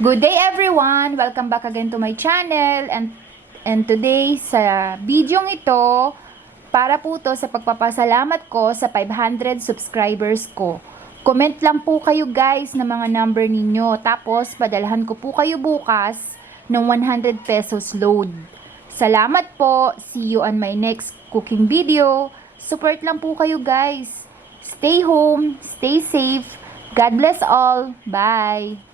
Good day everyone! Welcome back again to my channel and today sa video ito para po to sa pagpapasalamat ko sa 500 subscribers ko. Comment lang po kayo guys ng mga number ninyo tapos padalhan ko po kayo bukas ng 100 pesos load. Salamat po! See you on my next cooking video. Support lang po kayo guys. Stay home, stay safe. God bless all. Bye!